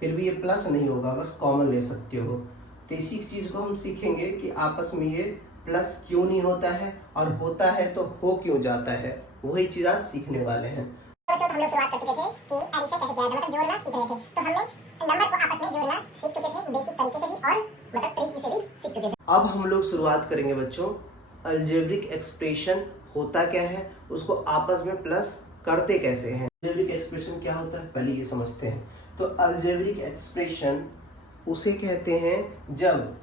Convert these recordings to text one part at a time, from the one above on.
फिर भी ये प्लस नहीं होगा, बस कॉमन ले सकते हो। तो इसी चीज को हम सीखेंगे कि आपस में ये प्लस क्यों नहीं होता है, और होता है तो हो क्यों जाता है, वही चीज आज सीखने वाले हैं। तो हम लोग शुरुआत कर चुके थे कि एडिशन कैसे किया जाता है, मतलब जोड़ना सीख रहे थे। तो हमने नंबर को आपस में जोड़ना सीख चुके थे बेसिक तरीके से भी, और मतलब ट्रिकी से भी सीख चुके थे। अब हम लोग शुरुआत करेंगे बच्चों, अलजेब्रिक एक्सप्रेशन होता क्या है, उसको आपस में प्लस करते कैसे हैं। अलजेब्रिक एक्सप्रेशन क्या होता है पहले ये समझते हैं। तो अलजेब्रिक एक्सप्रेशन उसे कहते हैं जब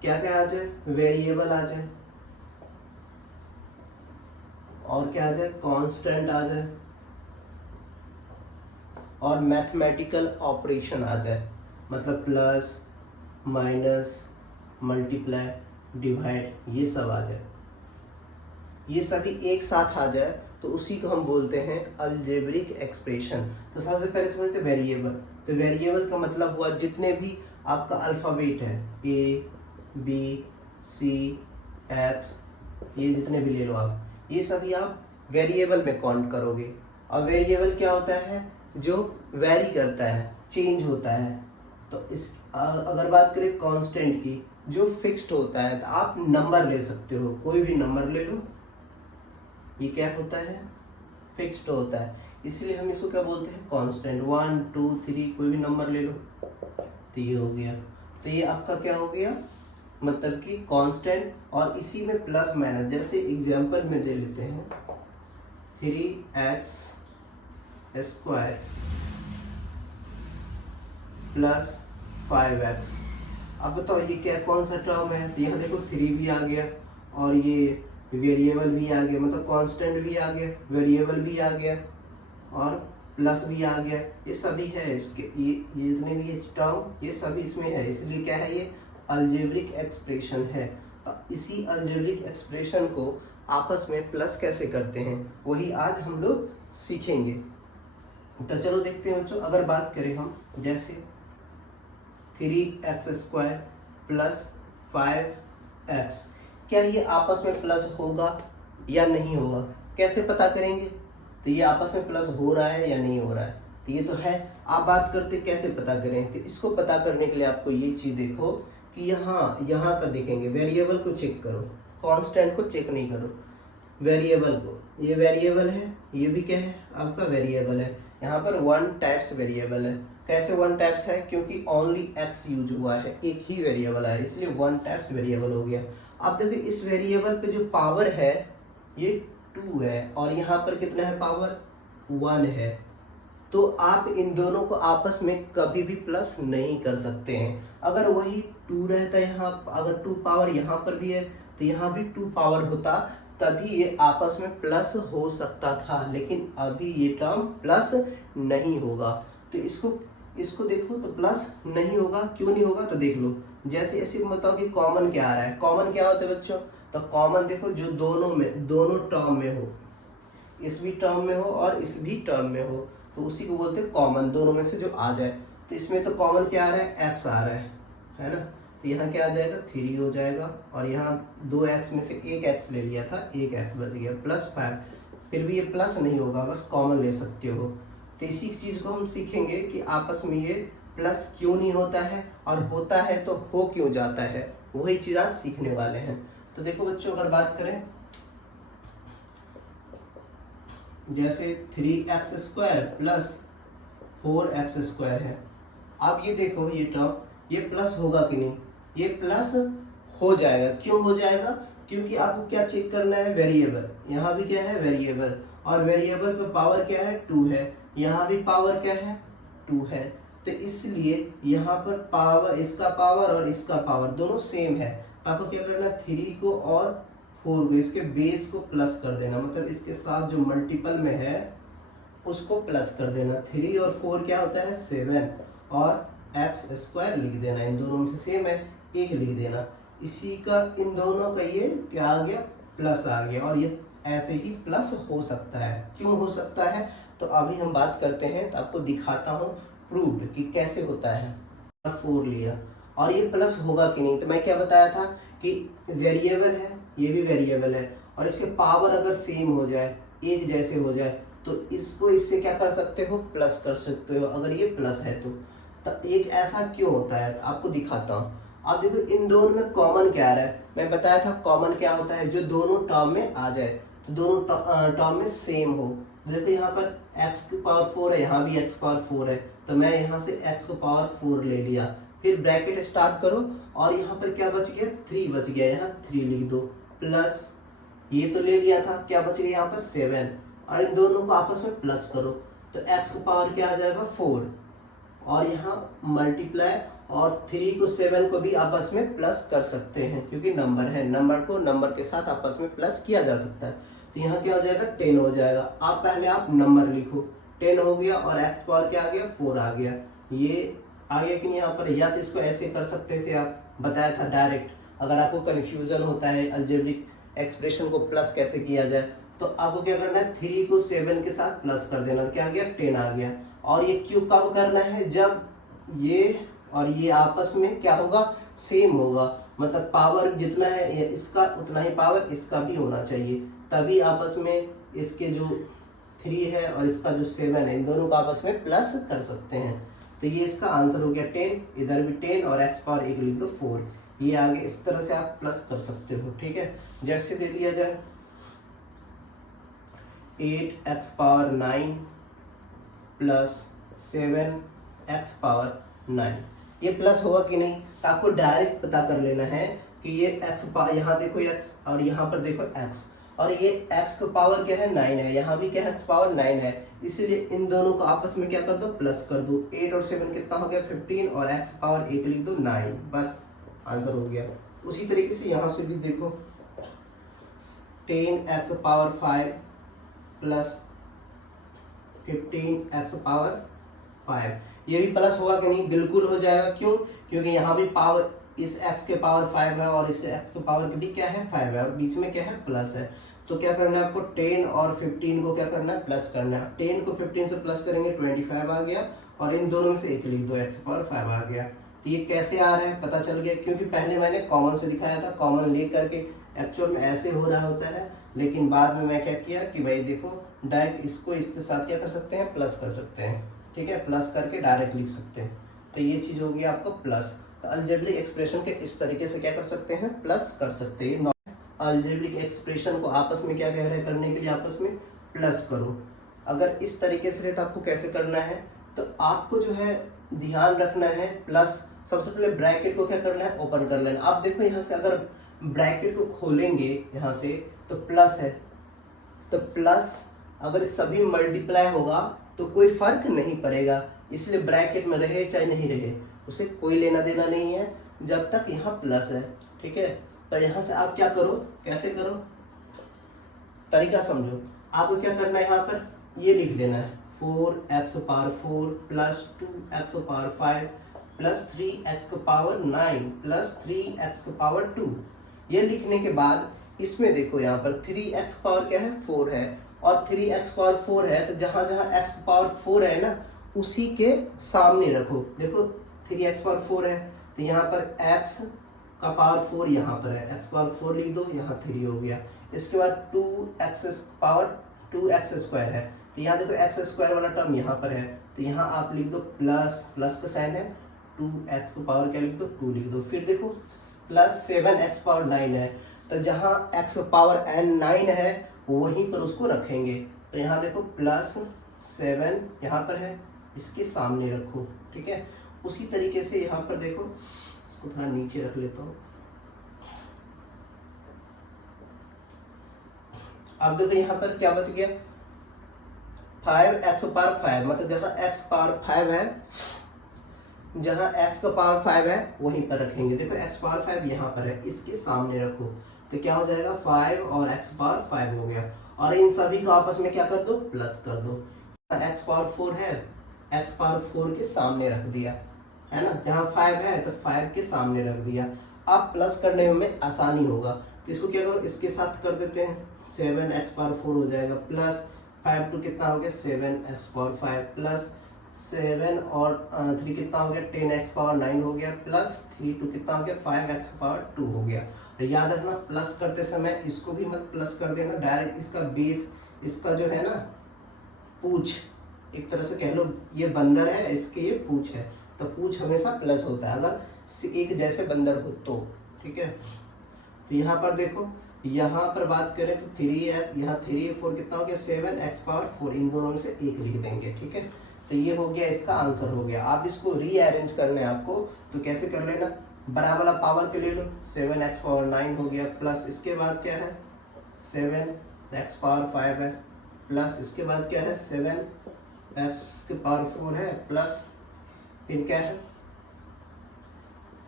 क्या क्या आ जाए, वेरिएबल आ जाए, और क्या आ जाए, कांस्टेंट आ जाए, और मैथमेटिकल ऑपरेशन आ जाए, मतलब प्लस माइनस मल्टीप्लाई डिवाइड, ये सब आ जाए। ये सभी एक साथ आ जाए तो उसी को हम बोलते हैं अलजेब्रिक एक्सप्रेशन। तो सबसे पहले समझते हैं वेरिएबल। तो वेरिएबल का मतलब हुआ जितने भी आपका अल्फ़ाबेट है, ए बी सी एक्स, ये जितने भी ले लो आप, ये सभी आप वेरिएबल में काउंट करोगे। और वेरिएबल क्या होता है, जो वेरी करता है, चेंज होता है। तो इस अगर बात करें कांस्टेंट की, जो फिक्स्ड होता है, तो आप नंबर ले सकते हो, कोई भी नंबर ले लो, ये क्या होता है, फिक्स्ड होता है, इसलिए हम इसको क्या बोलते हैं, कांस्टेंट। 1 2 3 कोई भी नंबर ले लो, तो ये हो गया। तो ये आपका क्या हो गया, मतलब कि कांस्टेंट, और इसी में प्लस माइनस, जैसे एग्जांपल में दे लेते हैं 3x स्क्वायर प्लस 5x। अब बताओ ये क्या, कौन सा टर्म है। तो यहाँ देखो 3 भी आ गया, और ये वेरिएबल भी आ गया, मतलब कांस्टेंट भी आ गया, वेरिएबल भी आ गया, और प्लस भी आ गया। ये सभी है इसके, ये जितने भी ये टर्म, ये सभी इसमें है, इसलिए क्या है, ये अलजेब्रिक एक्सप्रेशन है। तो इसी अलजेब्रिक एक्सप्रेशन को आपस में प्लस कैसे करते हैं, वही आज हम लोग सीखेंगे। तो चलो देखते हैं बच्चों। अगर बात करें हम, जैसे 3x स्क्वायर प्लस 5x, क्या ये आपस में प्लस होगा या नहीं होगा, कैसे पता करेंगे। तो ये आपस में प्लस हो रहा है या नहीं हो रहा है, तो ये तो है। आप बात करते कैसे पता करें, तो इसको पता करने के लिए आपको ये चीज़ देखो कि यहाँ का देखेंगे, वेरिएबल को चेक करो, कांस्टेंट को चेक नहीं करो, वेरिएबल को। ये वेरिएबल है, ये भी क्या है, आपका वेरिएबल है। यहाँ पर वन टाइप्स वेरिएबल है। कैसे वन टाइप्स है, क्योंकि ओनली x यूज हुआ है, एक ही वेरिएबल है, इसलिए वन टाइप्स वेरिएबल हो गया। अब देखिए इस वेरिएबल पे जो पावर है ये 2 है, और यहाँ पर कितना है, पावर 1 है। तो आप इन दोनों को आपस में कभी भी प्लस नहीं कर सकते हैं। अगर वही 2 रहता है यहाँ, अगर 2 पावर यहाँ पर भी है, तो यहाँ भी 2 पावर होता, तभी ये आपस में प्लस हो सकता था। लेकिन अभी ये टर्म प्लस नहीं होगा। तो इसको देखो, तो प्लस नहीं होगा। क्यों नहीं होगा, तो देख लो। जैसे ऐसे बताओ कि कॉमन क्या आ रहा है। कॉमन क्या होता है बच्चों, तो कॉमन देखो जो दोनों टर्म में हो, इस भी टर्म में हो और इस भी टर्म में हो, तो उसी को बोलते हैं कॉमन, दोनों में से जो आ जाए। तो इसमें तो कॉमन क्या आ रहा है, x आ रहा है ना। तो यहाँ क्या आ जाएगा, 3 हो जाएगा, और यहाँ 2x में से एक x ले लिया था, एक x बच गया, प्लस 5। फिर भी ये प्लस नहीं होगा, बस कॉमन ले सकते हो। तो इसी चीज़ को हम सीखेंगे कि आपस में ये प्लस क्यों नहीं होता है, और होता है तो हो क्यों जाता है, वही चीज़ आज सीखने वाले हैं। तो देखो बच्चों, अगर बात करें जैसे 3x square plus 4x square है। अब ये देखो, ये टर्म ये प्लस होगा कि नहीं, ये प्लस हो जाएगा। क्यों हो जाएगा, क्योंकि आपको क्या चेक करना है, वेरिएबल। यहाँ भी क्या है, वेरिएबल, और वेरिएबल पे पावर क्या है, 2 है, यहाँ भी पावर क्या है, 2 है। तो इसलिए यहाँ पर पावर, इसका पावर और इसका पावर दोनों सेम है। तो आपको क्या करना, 3 को और 4 को, इसके बेस को प्लस कर देना, मतलब इसके साथ जो मल्टीपल में है उसको प्लस कर देना। 3 और 4 क्या होता है, 7, और x स्क्वायर लिख देना, इन दोनों में से सेम है, 1 लिख देना। इसी का इन दोनों का ये क्या आ गया, प्लस आ गया। और ये ऐसे ही प्लस हो सकता है। क्यों हो सकता है, तो अभी हम बात करते हैं, तो आपको दिखाता हूँ प्रूव्ड कि कैसे होता है। 4 लिया और ये प्लस होगा कि नहीं, तो मैं क्या बताया था कि वेरिएबल है, ये भी वेरिएबल है, और इसके पावर अगर सेम हो जाए, एक जैसे हो जाए, तो इसको इससे क्या कर सकते हो, प्लस कर सकते हो अगर ये प्लस है तो। एक ऐसा क्यों होता है तो आपको दिखाता हूँ। आप देखो इन दोनों में कॉमन क्या आ रहा है, मैं बताया था कॉमन क्या होता है, जो दोनों टर्म में आ जाए, तो दोनों टर्म में सेम हो। देखो यहाँ पर x की पावर 4 है, यहाँ भी x पावर 4 है, तो मैं यहाँ से x को पावर 4 ले लिया, फिर ब्रैकेट स्टार्ट करो और यहाँ पर क्या बच गया, 3 बच गया, यहाँ 3 लिख दो, प्लस ये तो ले लिया था, क्या बच गया यहाँ पर 7, और इन दोनों को आपस में प्लस करो तो x का पावर क्या आ जाएगा 4, और यहाँ मल्टीप्लाई, और 3 को 7 को भी आपस में प्लस कर सकते हैं क्योंकि नंबर है, नंबर को नंबर के साथ आपस में प्लस किया जा सकता है। तो यहाँ क्या हो जाएगा 10 हो जाएगा। आप पहले आप नंबर लिखो, 10 हो गया और x पावर क्या आ गया 4 आ गया, ये आ गया कि नहीं यहाँ पर। या तो इसको ऐसे कर सकते थे, आप बताया था डायरेक्ट, अगर आपको कन्फ्यूजन होता है अलजेब्रिक एक्सप्रेशन को प्लस कैसे किया जाए, तो आपको क्या करना है 3 को 7 के साथ प्लस कर देना, क्या आ गया 10 आ गया। और ये क्यूब कब करना है, जब ये और ये आपस में क्या होगा, सेम होगा, मतलब पावर जितना है इसका उतना ही पावर इसका भी होना चाहिए, तभी आपस में इसके जो 3 है और इसका जो 7 है इन दोनों को आपस में प्लस कर सकते हैं। तो ये इसका आंसर हो गया 10, इधर भी 10 और x पावर 1 लिख दो 4, ये आगे इस तरह से आप प्लस कर सकते हो, ठीक है। जैसे दे दिया जाए 8x power 9 plus 7x power 9, ये प्लस होगा कि नहीं, तो आपको डायरेक्ट पता कर लेना है कि ये x, यहाँ देखो x और यहाँ पर देखो x, और ये x का पावर क्या है 9 है, यहाँ भी क्या है x पावर 9 है, इसीलिए इन दोनों को आपस में क्या कर दो, प्लस कर दो। 8 और 7 कितना हो गया 15, और x पावर 1 लिख दो 9, बस आंसर हो गया। उसी तरीके से यहाँ से भी देखो 10x power 5 plus 15x power 5, ये भी प्लस होगा कि नहीं, बिल्कुल हो जाएगा। क्यों, क्योंकि यहाँ भी पावर इस x के पावर 5 है और इस x के पावर भी क्या है 5 है, और बीच में क्या है प्लस है। तो क्या करना है आपको 10 और 15 को क्या करना है, प्लस करना है। 10 को 15 से प्लस करेंगे 25 आ गया, और इन दोनों में से एक लिख दो, x पावर 5 आ गया। तो ये कैसे आ रहा है पता चल गया, क्योंकि पहले मैंने कॉमन से दिखाया था, कॉमन ले करके एक्चुअल में ऐसे हो रहा होता है, लेकिन बाद में मैं क्या किया कि भाई देखो डायरेक्ट इसको इसके साथ क्या कर सकते हैं, प्लस कर सकते हैं, ठीक है, प्लस करके डायरेक्ट लिख सकते हैं। तो ये चीज़ होगी आपको प्लस। तो अलजेब्रिक एक्सप्रेशन के इस तरीके से क्या कर सकते हैं, प्लस कर सकते हैं। अलजेब्रिक एक्सप्रेशन को आपस में क्या कह रहे हैं करने के लिए, आपस में प्लस करो। अगर इस तरीके से तो आपको कैसे करना है, तो आपको जो है ध्यान रखना है प्लस, सबसे पहले ब्रैकेट को क्या करना है, ओपन कर लेना। आप देखो यहाँ से अगर ब्रैकेट को खोलेंगे यहाँ से तो प्लस है, तो प्लस अगर सभी मल्टीप्लाई होगा तो कोई फर्क नहीं पड़ेगा, इसलिए ब्रैकेट में रहे चाहे नहीं रहे उसे कोई लेना देना नहीं है जब तक यहाँ प्लस है, ठीक है। तो यहाँ से आप क्या करो, कैसे करो, तरीका समझो। आपको क्या करना है, यहाँ पर ये लिख लेना है 4x power 4 plus 2x power 5 plus 3x power 9 plus 3x power 2। ये लिखने के बाद इसमें देखो यहाँ पर 3x पावर क्या है 4 है, और 3x पावर 4 है, तो जहाँ जहाँ x पावर 4 है ना उसी के सामने रखो। देखो 3x पावर 4 है तो यहाँ पर x का पावर 4 यहाँ पर है, x पावर 4 लिख दो, यहाँ 3 हो गया। इसके बाद 2x पावर 2x स्क्वायर है, तो यहाँ देखो x स्क्वायर वाला टर्म यहाँ पर है, तो यहाँ आप लिख दो प्लस, प्लस का साइन है, 2x को पावर क्या लिख दो 2 लिख दो। फिर देखो प्लस 7x पावर 9 है, तो जहाँ x पावर n9 है वहीं पर उसको रखेंगे। तो यहाँ देखो प्लस 7 यहाँ पर है, इसके सामने रखो, ठीक है। उसी तरीके से यहाँ पर देखो, इसको थोड़ा नीचे रख लेता हूँ। अब देखो यहाँ पर क्या बच गया 5x पावर 5, मतलब जहाँ x पावर 5 है, जहाँ x का पावर 5 है वहीं पर रखेंगे। देखो x पावर 5 यहाँ पर है, इसके सामने रखो, तो क्या हो जाएगा 5 और x पावर 5 हो गया, और इन सभी को आपस में क्या कर दो, प्लस कर दो। x पावर 4 है, x पावर 4 के सामने रख दिया, है ना, जहाँ 5 है तो 5 के सामने रख दिया। अब प्लस करने में आसानी होगा, तो इसको क्या करो, इसके साथ कर देते हैं, 7x पावर 4 हो जाएगा, प्लस 5 टू कितना हो गया 7x पावर 5 प्लस 7 और 3 कितना हो गया 10x पावर 9 हो गया, प्लस 3 टू कितना हो गया 5x पावर 2 हो गया। तो याद रखना प्लस करते समय इसको भी मत प्लस कर देना डायरेक्ट, इसका बेस इसका जो है ना पूछ, एक तरह से कह लो ये बंदर है, इसके ये पूछ है, तो पूछ हमेशा प्लस होता है अगर एक जैसे बंदर हो तो। ठीक है, तो यहाँ पर देखो, यहाँ पर बात करें तो 3 यहाँ 3 4 कितना हो गया 7x⁴, इन दोनों में से एक लिख देंगे। ठीक है, तो ये हो गया, इसका आंसर हो गया। आप इसको रीअरेंज करना है आपको, तो कैसे कर लेना, बराबर वाला पावर के ले लो, 7x⁴ हो गया, प्लस इसके बाद क्या है 7x⁵ है, प्लस इसके बाद क्या है 7x⁴ है, प्लस फिर क्या है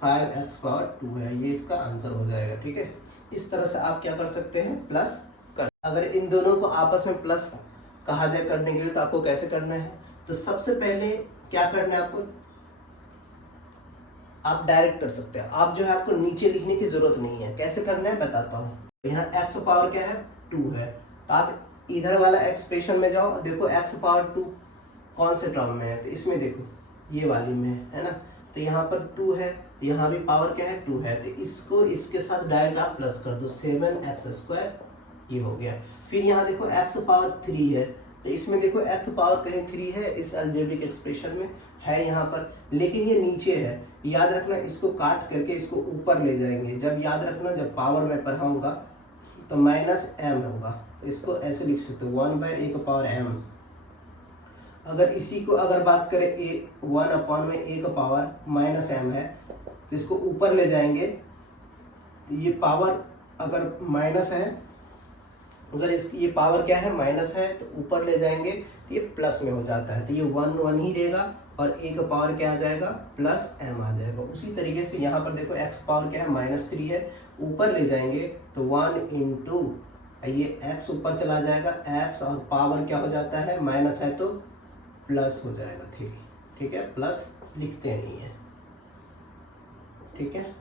5x⁴ है। ये इसका आंसर हो जाएगा। ठीक है, इस तरह से आप क्या कर सकते हैं, प्लस कर। अगर इन दोनों को आपस में प्लस कहा जाए करने के लिए, तो आपको कैसे करना है, तो सबसे पहले क्या करना है आपको, आप डायरेक्ट कर सकते हैं। आप जो है आपको नीचे लिखने की जरूरत नहीं है, कैसे करना है बताता हूँ। यहाँ x⁴ क्या है 2 है, तो आप इधर वाला एक्सप्रेशन में जाओ, देखो x⁴ कौन से टर्म में है, तो इसमें देखो ये वाली में है ना, तो यहाँ पर 2 है, तो यहाँ भी पावर क्या है 2 है, तो इसको इसके साथ डायरेक्ट आप प्लस कर दो, 7x², ये हो गया। फिर यहाँ देखो x⁴ है, तो इसमें देखो x⁴ कहीं 3 है, इस अलजेब्रिक एक्सप्रेशन में है यहाँ पर, लेकिन ये नीचे है। याद रखना, इसको काट करके इसको ऊपर ले जाएंगे, जब याद रखना जब पावर में पढ़ाऊंगा तो -m होगा, तो इसको ऐसे लिख सकते हो 1/1m। अगर इसी को अगर बात करें 1/1 -m है, तो इसको ऊपर ले जाएंगे, तो ये पावर अगर माइनस है, अगर इसकी ये पावर क्या है माइनस है, तो ऊपर ले जाएंगे तो ये प्लस में हो जाता है, तो ये 1 ही रहेगा, और a का पावर क्या आ जाएगा +m आ जाएगा। उसी तरीके से यहाँ पर देखो x पावर क्या है -3 है, ऊपर ले जाएंगे तो 1 इंटू ये x ऊपर चला जाएगा, x और पावर क्या हो जाता है माइनस है तो प्लस हो जाएगा 3। ठीक है, प्लस लिखते नहीं है। ठीक है,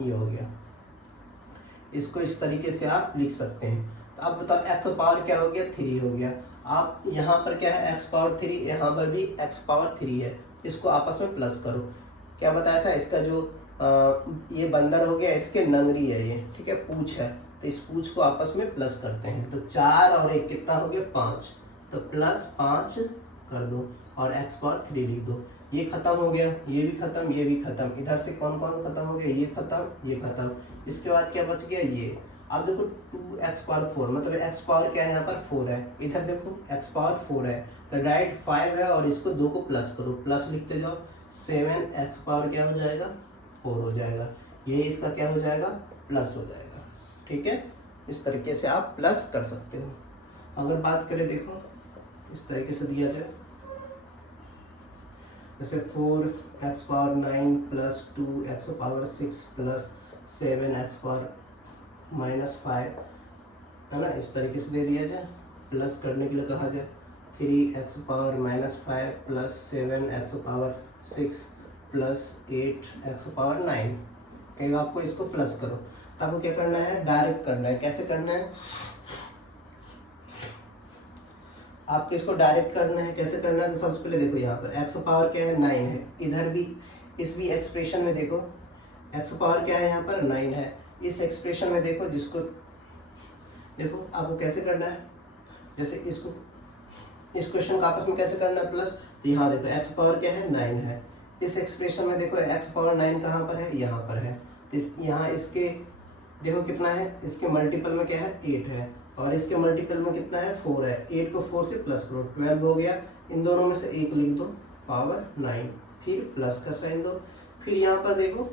ये हो गया, इसको इस तरीके से आप लिख सकते हैं। तो अब बताओ x पावर क्या हो गया 3 हो गया। आप यहाँ पर क्या है x⁴, यहाँ पर भी x⁴ है, इसको आपस में प्लस करो। क्या बताया था, इसका जो ये बंदर हो गया, इसके नंगरी है ये, ठीक है, पूछ है, तो इस पूछ को आपस में प्लस करते हैं, तो 4 और 1 कितना हो गया 5, तो +5 कर दो और x⁴ लिख दो। ये खत्म हो गया, ये भी खत्म, ये भी खत्म, इधर से कौन कौन खत्म हो गया, ये खत्म, ये खत्म। इसके बाद क्या बच गया ये, अब देखो 2x⁴, मतलब x पावर क्या है यहाँ पर 4 है, इधर देखो x⁴ है, तो राइट 5 है, और इसको 2 को प्लस करो, प्लस लिखते जाओ, 7x⁴ क्या हो जाएगा 4 हो जाएगा, ये इसका क्या हो जाएगा प्लस हो जाएगा। ठीक है, इस तरीके से आप प्लस कर सकते हो। अगर बात करें देखो इस तरीके से दिया जाए, जैसे 4x⁴ plus 2x⁴ plus 7x⁴ -5 है ना, इस तरीके से दे दिया जाए। प्लस करने के लिए कहा जाए 3x⁻−5 plus 7x⁴ plus 8x⁴ कहीं आपको इसको प्लस करो, तो आपको क्या करना है डायरेक्ट करना है। कैसे करना है, आपको इसको डायरेक्ट करना है। कैसे करना है, तो सबसे पहले देखो यहाँ पर x पावर क्या है 9 है, इधर भी इस भी एक्सप्रेशन में देखो x पावर क्या है यहाँ पर 9 है, इस एक्सप्रेशन में देखो, जिसको देखो आपको कैसे करना है, जैसे इसको इस क्वेश्चन का आपस में कैसे करना है प्लस, तो यहाँ देखो x पावर क्या है 9 है, इस एक्सप्रेशन में देखो x पावर 9 कहाँ पर है, यहाँ पर है, तो यहाँ इसके देखो कितना है, इसके मल्टीपल में क्या है 8 है, और इसके मल्टीपल में कितना है 4 है, 8 को 4 से प्लस करो 12 हो गया, इन दोनों में से एक लिख दो पावर 9, फिर प्लस का साइन दो। फिर यहाँ पर देखो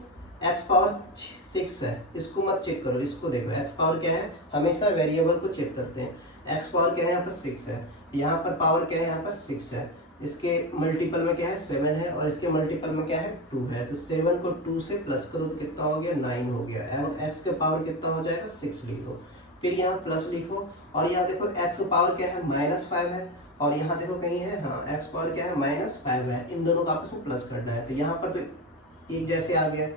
x पावर 6 है, इसको मत चेक करो, इसको देखो x पावर क्या है, हमेशा वेरिएबल को चेक करते हैं। x पावर क्या है यहाँ पर 6 है, यहाँ पर पावर क्या है यहाँ पर 6 है, इसके मल्टीपल में क्या है 7 है, और इसके मल्टीपल में क्या है 2 है, तो 7 को 2 से प्लस करो तो कितना हो गया 9 हो गया, और x के पावर कितना हो जाएगा 6 लिख दो, फिर यहाँ प्लस लिखो, और यहाँ देखो x पावर क्या है -5 है, और यहाँ देखो कहीं है हाँ x पावर क्या है -5 है, इन दोनों को आपस में प्लस करना है, तो यहाँ पर तो एक जैसे आ गया,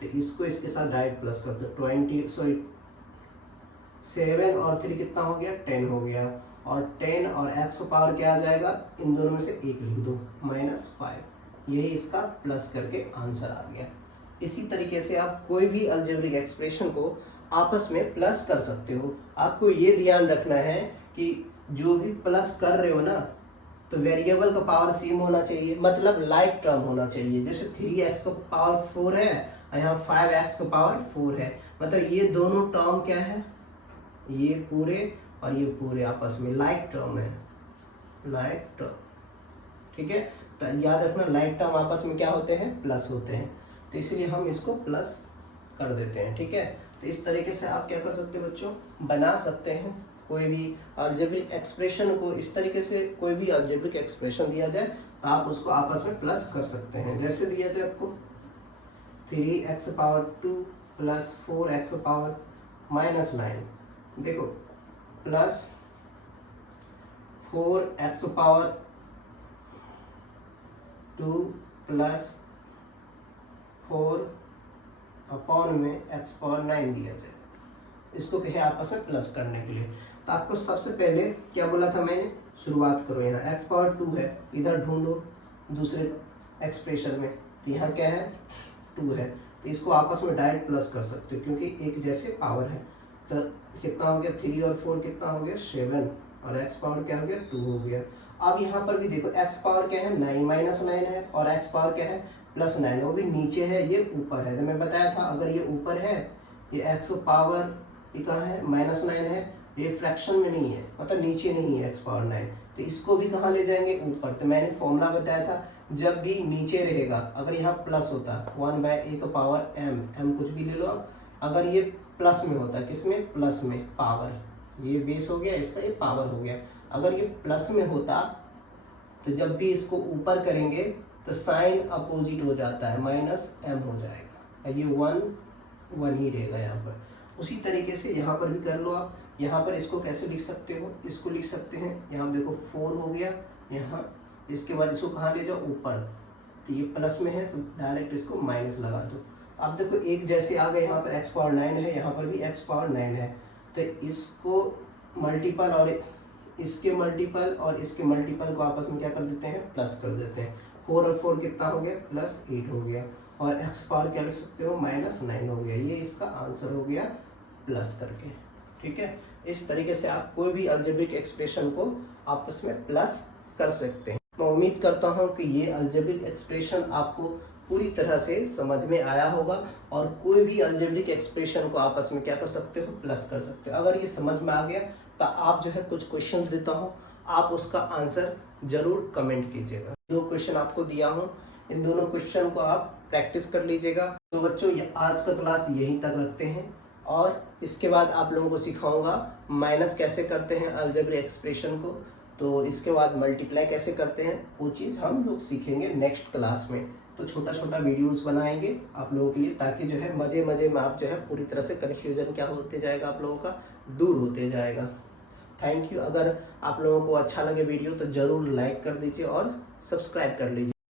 तो इसको इसके साथ डायरेक्ट प्लस कर दो 7 और 3 कितना हो गया 10 हो गया, और 10 और x पावर क्या आ जाएगा, इन दोनों में से एक लिख दो -5, यही इसका प्लस करके आंसर आ गया। इसी तरीके से आप कोई भी अलजेब्रिक एक्सप्रेशन को आपस में प्लस कर सकते हो। आपको ये ध्यान रखना है कि जो भी प्लस कर रहे हो ना, तो वेरिएबल का पावर सेम होना चाहिए, मतलब लाइक टर्म होना चाहिए। जैसे 3x का पावर 4 है और यहाँ 5x का पावर 4 है, मतलब ये दोनों टर्म क्या है, ये पूरे और ये पूरे आपस में लाइक टर्म है, लाइक टर्म। ठीक है, तो याद रखना लाइक टर्म आपस में क्या होते हैं, प्लस होते हैं, तो इसलिए हम इसको प्लस कर देते हैं। ठीक है, तो इस तरीके से आप क्या कर सकते हो बच्चों, बना सकते हैं कोई भी अलजेब्रिक एक्सप्रेशन को। इस तरीके से कोई भी अलजेब्रिक एक्सप्रेशन दिया जाए तो आप उसको आपस में प्लस कर सकते हैं। जैसे दिया जाए आपको 3x power 2 plus 4x power -9, देखो plus 4x power 2 plus 4 upon में x पावर 9 दिया जाए, इसको कहे आपस में प्लस करने के लिए। तो आपको सबसे पहले क्या बोला था मैंने, शुरुआत करो, यहाँ x पावर 2 है, इधर ढूंढो दूसरे एक्सप्रेशन में, तो यहाँ क्या है 2 है, तो इसको आपस में डायरेक्ट प्लस कर सकते हो क्योंकि एक जैसे पावर है। तो कितना हो गया, 3 और 4 कितना हो गया 7, और x पावर क्या हो गया 2 हो गया। अब यहाँ पर भी देखो x पावर क्या है 9 -9 है, और x पावर क्या है +9 है, वो भी नीचे है ये ऊपर है। तो मैं बताया था अगर ये ऊपर है, ये x पावर कहाँ है -9 है, ये फ्रैक्शन में नहीं है, मतलब नीचे नहीं है x पावर 9, तो इसको भी कहाँ ले जाएंगे ऊपर। तो मैंने फॉर्मूला बताया था, जब भी नीचे रहेगा, अगर यहाँ प्लस होता 1/a का पावर m कुछ भी ले लो आप, अगर ये प्लस में होता, किसमें, प्लस में, पावर, ये बेस हो गया इसका, ये पावर हो गया। अगर ये प्लस में होता तो जब भी इसको ऊपर करेंगे तो साइन अपोजिट हो जाता है, -m हो जाएगा, ये 1 ही रहेगा यहाँ पर। उसी तरीके से यहाँ पर भी कर लो आप। यहाँ पर इसको कैसे लिख सकते हो, इसको लिख सकते हैं, यहाँ देखो 4 हो गया यहाँ, इसके बाद इसको कहाँ ले जाओ ऊपर, तो ये प्लस में है तो डायरेक्ट इसको माइनस लगा दो। अब देखो एक जैसे आ गए, यहाँ पर x पावर 9 है, यहाँ पर भी x पावर 9 है, तो इसको मल्टीपल और इसके मल्टीपल और इसके मल्टीपल को आपस में क्या कर देते हैं, प्लस कर देते हैं। 4 और 4 कितना हो गया, +8 हो गया, और x पावर क्या लिख सकते हो, -9 हो गया। ये इसका आंसर हो गया प्लस करके। ठीक है, इस तरीके से आप कोई भी अलजेब्रिक एक्सप्रेशन को आपस में प्लस कर सकते हैं। मैं उम्मीद करता हूं कि ये अलजेब्रिक एक्सप्रेशन आपको पूरी तरह से समझ में आया होगा, और कोई भी अलजेब्रिक एक्सप्रेशन को आपस में क्या कर सकते हो, प्लस कर सकते हो। अगर ये समझ में आ गया तो आप जो है कुछ क्वेश्चंस देता हूं, आप उसका आंसर जरूर कमेंट कीजिएगा। 2 क्वेश्चन आपको दिया हूं, इन दोनों क्वेश्चन को आप प्रैक्टिस कर लीजिएगा। तो बच्चों ये आज का क्लास यहीं तक रखते हैं, और इसके बाद आप लोगों को सिखाऊंगा माइनस कैसे करते हैं अलजेब्रिक एक्सप्रेशन को, तो इसके बाद मल्टीप्लाई कैसे करते हैं, वो चीज़ हम लोग सीखेंगे नेक्स्ट क्लास में। तो छोटा छोटा वीडियोस बनाएंगे आप लोगों के लिए, ताकि जो है मज़े मज़े में आप जो है पूरी तरह से कन्फ्यूजन क्या होते जाएगा, आप लोगों का दूर होते जाएगा। Thank you. अगर आप लोगों को अच्छा लगे वीडियो तो ज़रूर लाइक कर दीजिए और सब्सक्राइब कर लीजिए।